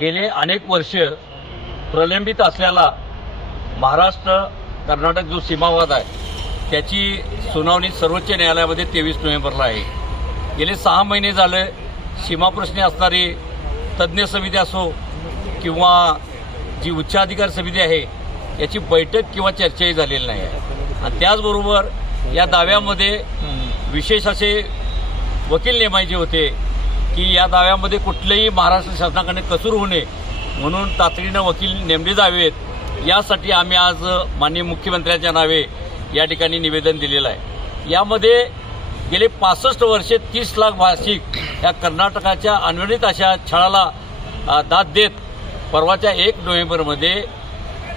गेले अनेक वर्ष प्रलंबित असलेला महाराष्ट्र कर्नाटक जो सीमावाद आहे त्याची सुनावणी सर्वोच्च न्यायालयामध्ये 23 नोव्हेंबरला आहे। गेले 6 महिने झाले सीमाप्रश्नी असणारी तज्ज्ञ समिती असो किंवा जी उच्चाधिकार समिती आहे याची बैठक किंवा चर्चाही झालेली नाही आहे। आणि त्याचबरोबर या दाव्यामध्ये विशेष असे वकील नेमायचे होते की या दाव्यामध्ये कुठलेही महाराष्ट्र शासनाकडे कसूर होऊ नये म्हणून तातडीने वकील नेमले जावेत, यासाठी आम्ही आज माननीय मुख्यमंत्र्यांच्या नावे या ठिकाणी निवेदन दिलेलं आहे। यामध्ये गेले 65 वर्षे 30 लाख भाषिक या कर्नाटकाच्या अनवणित अशा छळाला दाद देत परवाच्या 1 नोव्हेंबरमध्ये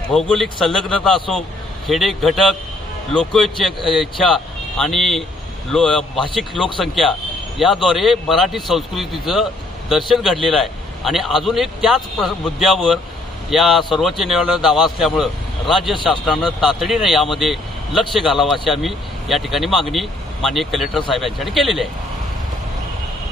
भौगोलिक संलग्नता असो, खेडे घटक, लोकइच्छा आणि भाषिक लोकसंख्या याद्वारे मराठी संस्कृतीचं दर्शन घडलेलं आहे। आणि अजूनही त्याच मुद्द्यावर या सर्वोच्च न्यायालयात दावा असल्यामुळे राज्य शासनानं तातडीने यामध्ये लक्ष घालावं अशी आम्ही या ठिकाणी मागणी माननीय कलेक्टर साहेब यांच्याकडे केलेली आहे।